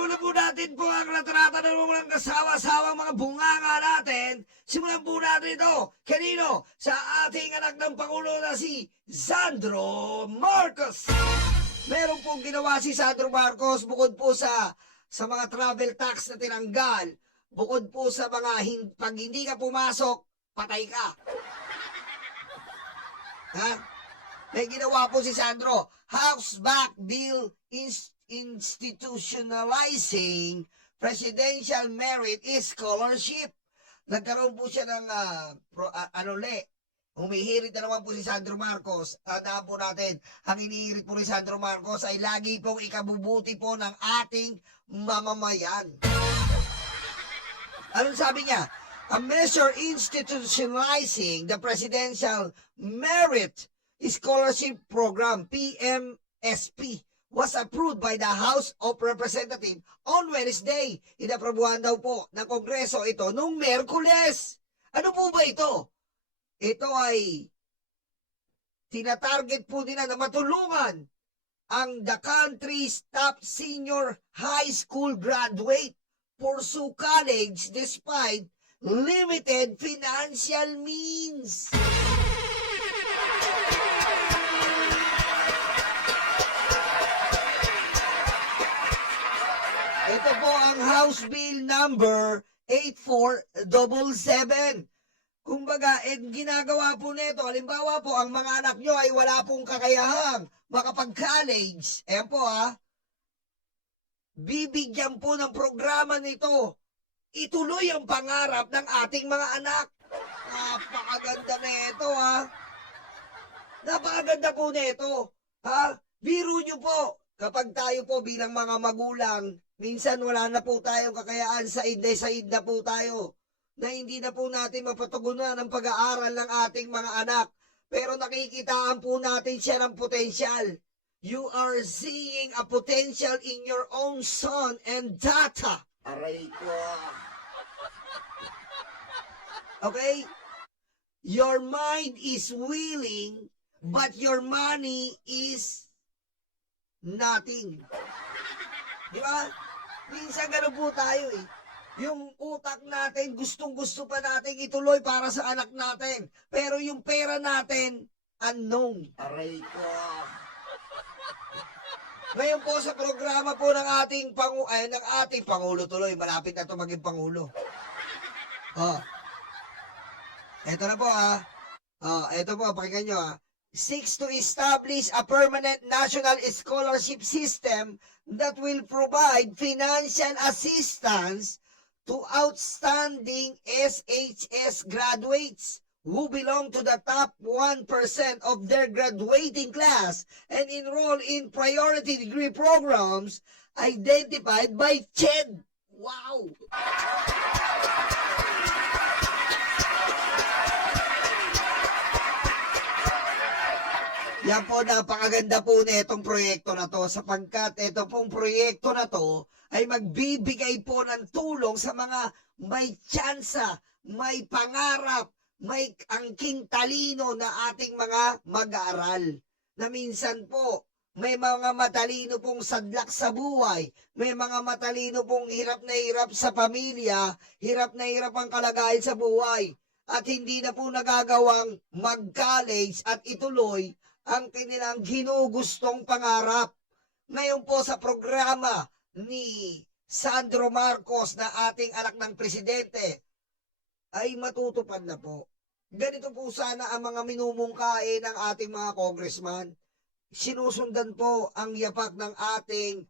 Simulan po natin po ang latrata ng walang kasawa-sawang mga bunganga natin. Simulan po natin ito. Kanino? Sa ating anak ng Pangulo na si Sandro Marcos. Meron pong ginawa si Sandro Marcos bukod po sa mga travel tax na tinanggal. Bukod po sa mga pag hindi ka pumasok, patay ka. Ha? May ginawa po si Sandro. House back bill institutionalizing presidential merit scholarship. Nagkaroon po siya ng humihirit na naman po si Sandro Marcos. Tandaan po natin, ang inihirit po ni Sandro Marcos ay lagi pong ikabubuti po ng ating mamamayan. Anong sabi niya? A measure institutionalizing the Presidential Merit Scholarship Program, PMSP, was approved by the House of Representatives on Wednesday. Inaprobuhan daw po ng Kongreso ito noong Miyerkules. Ano po ba ito? Ito ay tinatarget po nila na matulungan ang the country's top senior high school graduate pursue college despite limited financial means. Ito po ang House Bill number 8477. Kumbaga, ginagawa po nito, halimbawa po, ang mga anak nyo ay wala pong kakayahang makapag-college. Ayan po bibigyan po ng programa nito. Ituloy ang pangarap ng ating mga anak. Napakaganda na ito Napakaganda po nito. Biro nyo po, kapag tayo po bilang mga magulang, minsan wala na po tayong kakayaan, said na po tayo, na hindi na po natin mapatugunan ang pag-aaral ng ating mga anak. Pero nakikitaan po natin siya ng potensyal. You are seeing a potential in your own son and daughter. Aray ko. Okay? Your mind is willing, but your money is nothing. Di ba? Minsan ganun po tayo Yung utak natin, gustong-gusto pa natin ituloy para sa anak natin. Pero yung pera natin, unknown. Aray ko. Ngayon po sa programa po ng ating Pangulo tuloy, malapit na ito maging Pangulo. Ito na po ito po, pakinggan nyo seeks to establish a permanent national scholarship system that will provide financial assistance to outstanding SHS graduates who belong to the top 1% of their graduating class and enroll in priority degree programs identified by CHED. Wow! Yan po, napakaganda po na itong proyekto na to sapagkat ito pong proyekto na to ay magbibigay po ng tulong sa mga may tsansa, may pangarap, may angking talino na ating mga mag-aaral. Na minsan po, may mga matalino pong sadlak sa buhay, may mga matalino pong hirap na hirap sa pamilya, hirap na hirap ang kalagayan sa buhay, at hindi na po nagagawang mag-college at ituloy ang kanilang ginugustong pangarap. Ngayon po sa programa ni Sandro Marcos na ating anak ng presidente ay matutupad na po. Ganito po sana ang mga minumungkain ng ating mga congressman. Sinusundan po ang yapak ng ating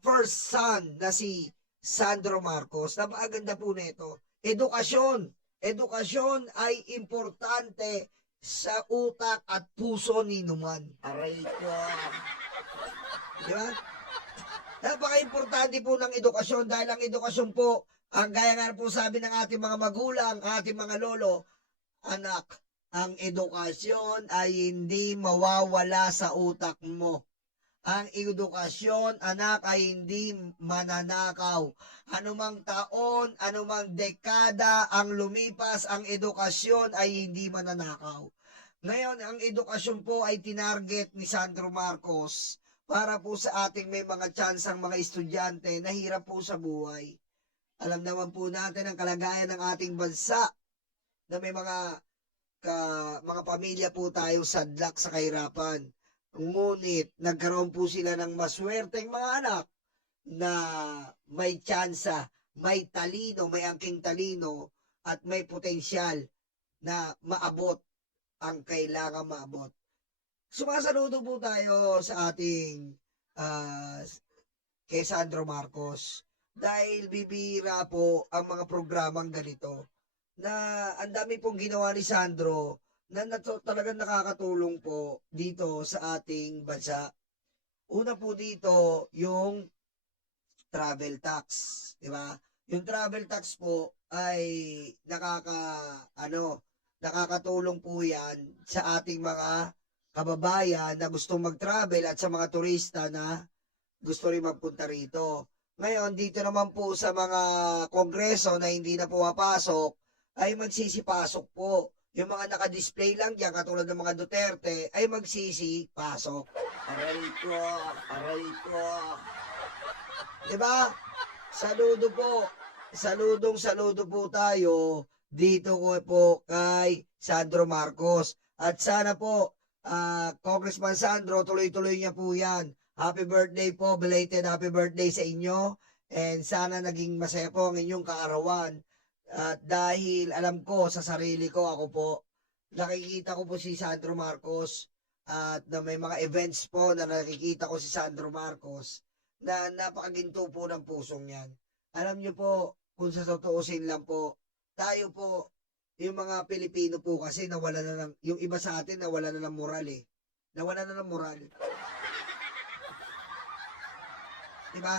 first son na si Sandro Marcos. Napakaganda po nito. Edukasyon. Edukasyon ay importante sa utak at puso ni Numan. Aray ko. Di ba? Napaka-importante po ng edukasyon dahil ang edukasyon po, ang gaya nga po sabi ng ating mga magulang, ating mga lolo, anak, ang edukasyon ay hindi mawawala sa utak mo. Ang edukasyon, anak, ay hindi mananakaw. Anumang taon, anumang dekada ang lumipas, ang edukasyon ay hindi mananakaw. Ngayon, ang edukasyon po ay tinarget ni Sandro Marcos para po sa ating may mga tsansang mga estudyante na hirap po sa buhay. Alam naman po natin ang kalagayan ng ating bansa na may mga pamilya po tayo sadlak sa kahirapan. Ngunit nagkaroon po sila ng maswerteng mga anak na may tsansa, may talino, may angking talino at may potensyal na maabot ang kailangan maabot. Sumasaludo po tayo sa ating kay Sandro Marcos dahil bibira po ang mga programang ganito na ang dami pong ginawa ni Sandro na talagang nakakatulong po dito sa ating bansa. Una po dito yung travel tax, di ba? Yung travel tax po ay nakakatulong po yan sa ating mga kababayan na gustong mag-travel at sa mga turista na gusto rin magpunta rito. Ngayon, dito naman po sa mga kongreso na hindi na pumapasok, ay magsisipasok po. Yung mga nakadisplay lang dyan, katulad ng mga Duterte, ay magsisipasok. Aray ko. Diba? Saludo po. Saludo po tayo dito po kay Sandro Marcos. At sana po, Congressman Sandro, tuloy-tuloy niya po yan. Happy birthday po, belated happy birthday sa inyo. And sana naging masaya po ang inyong kaarawan. At dahil alam ko sa sarili ko, ako po, nakikita ko po si Sandro Marcos at na may mga events po na nakikita ko si Sandro Marcos na napakaginto po ng pusong yan. Alam niyo po, kung sa totoosin lang po, tayo po, yung mga Pilipino po kasi nawala na ng, yung iba sa atin nawala na ng moral eh. Nawala na ng moral. Diba?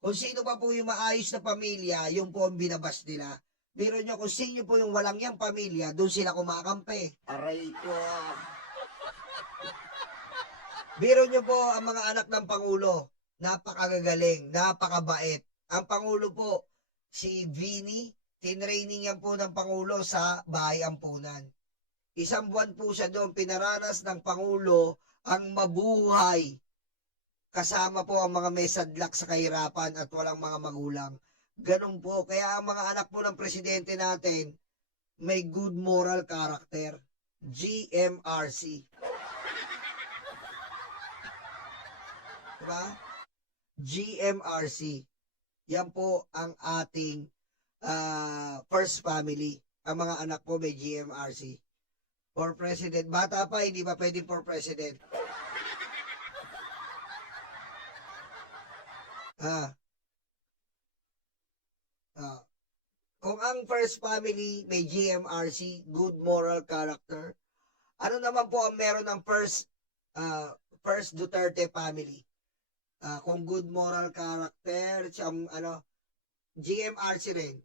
Kung sino pa po yung maayos na pamilya, yung po ang binabas nila. Pero nyo, kung sino po yung walang yang pamilya, doon sila kumakampi. Aray ko. Biro nyo po ang mga anak ng Pangulo. Napakagagaling, napakabait. Ang Pangulo po, si Vinny, tinraining yan po ng Pangulo sa Bahay Ampunan. Isang buwan po siya doon, pinaranas ng Pangulo ang mabuhay. Kasama po ang mga may sadlak sa kahirapan at walang mga magulang. Ganun po. Kaya ang mga anak po ng presidente natin, may good moral character. GMRC. Diba? GMRC. Yan po ang ating first family. Ang mga anak po may GMRC. For president. Bata pa, hindi pa pwedeng for president. Kung ang first family may GMRC, good moral character, ano naman po ang meron ng first Duterte family? Kung good moral character, GMRC rin.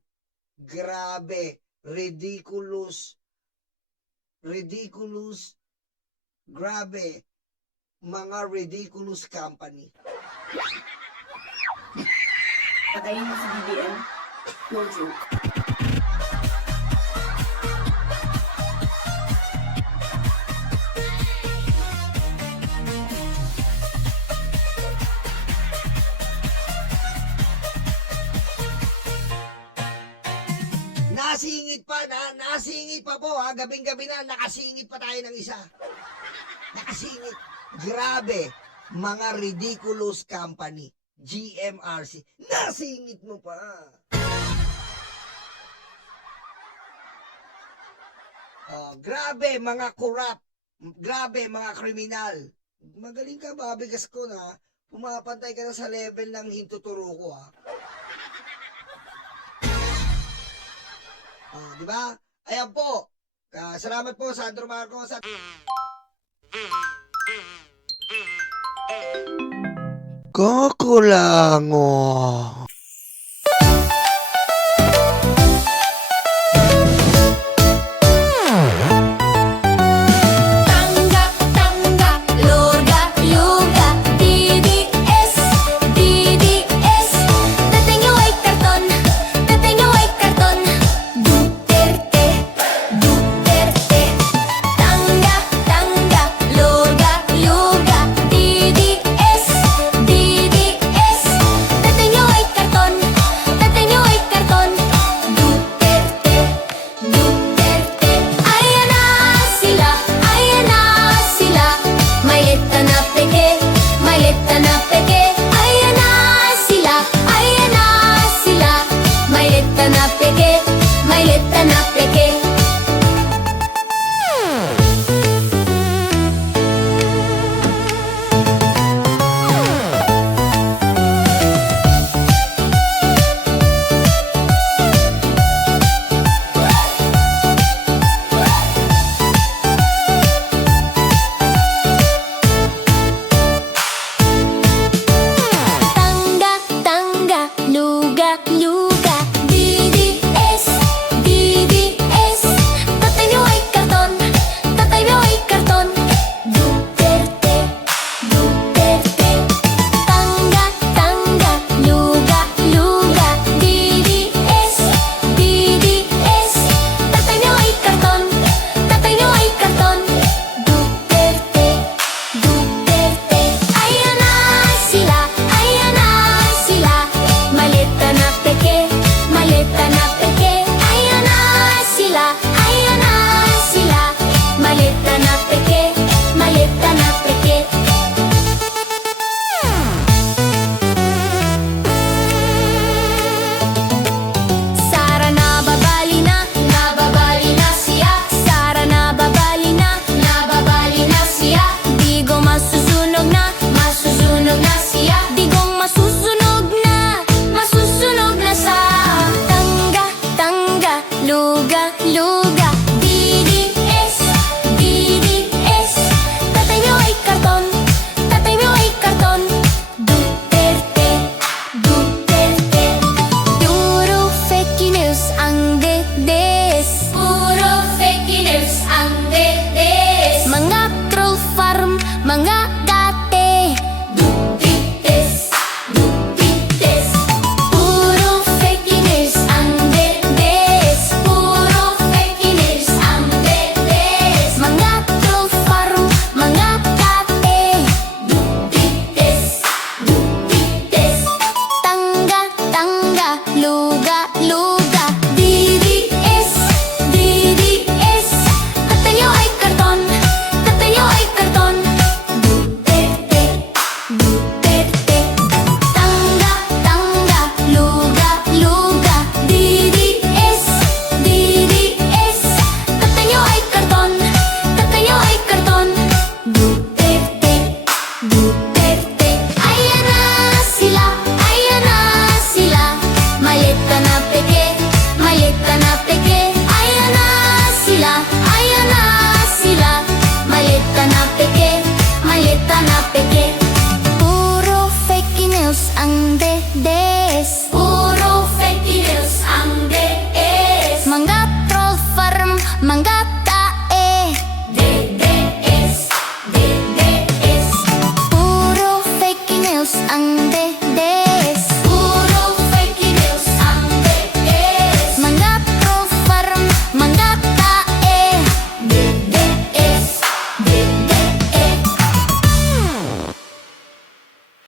Grabe, ridiculous, grabe, mga ridiculous company. Patayin mo si BBM. No joke. Nasingit pa po ha, gabing-gabi na, nakasingit pa tayo ng isa. Nakasingit. Grabe, mga ridiculous company. GMRC. Nasingit mo pa. Grabe, mga corrupt. Grabe, mga kriminal. Magaling ka, babigas ko na. Pumapantay ka na sa level ng hintuturo ko, ha. Di ba? Ayan po. Salamat po, Sandro Marcos. Kakulango. Duterte, Manggap